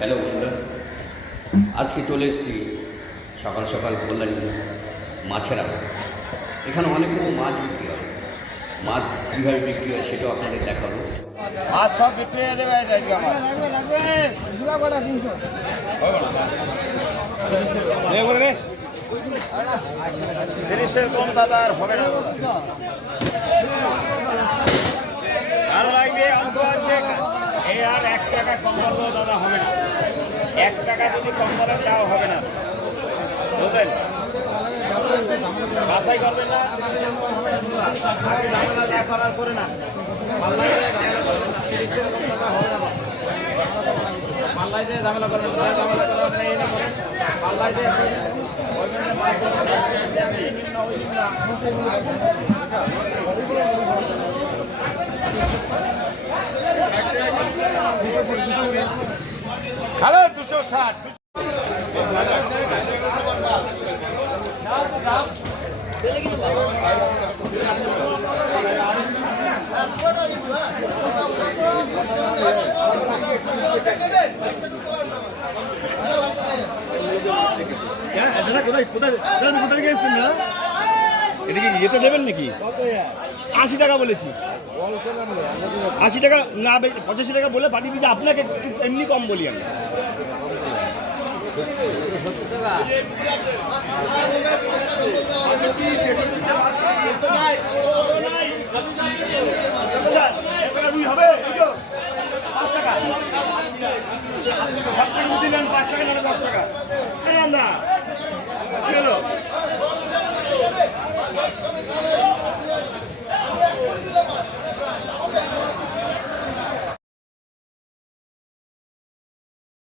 Hello বন্ধুরা, আজকে চলে এসেছি সকাল সকাল কল্যাণী মাছের আড়ত। এখানে অনেক রকম মাছ বিক্রি হয়। মাছ কীভাবে বিক্রি হয় সেটাও আপনাদের দেখাবো। মাছ সব বিক্রি হয়ে যাবে আজকে আমার। তিরিশের কম দাদা আর হবে না। ভালো লাগবে, অল্প আছে এই আর 1 টাকা কম করলেও দাদা হবে না। 1 টাকা যদি কম করেন তাও হবে না, বুঝলেন? বাছাই করবেন না, ঝামেলা যা করার করে না। পাল্লাই দিয়ে ঝামেলা করবেন, ঝামেলা করার নেই না করেন। পাল্লাই দিয়ে হ্যালো 260 কোথায় গেছেন না? এটা কি ইয়েতে দেবেন নাকি? 80 টাকা বলেছি। 80 টাকা না, 85 টাকা বলে পাঠিয়ে দিচ্ছি আপনাকে, এমনি কম বলি আমি। হবে 5 টাকা দিলেন, 5 টাকা না 10 টাকা না।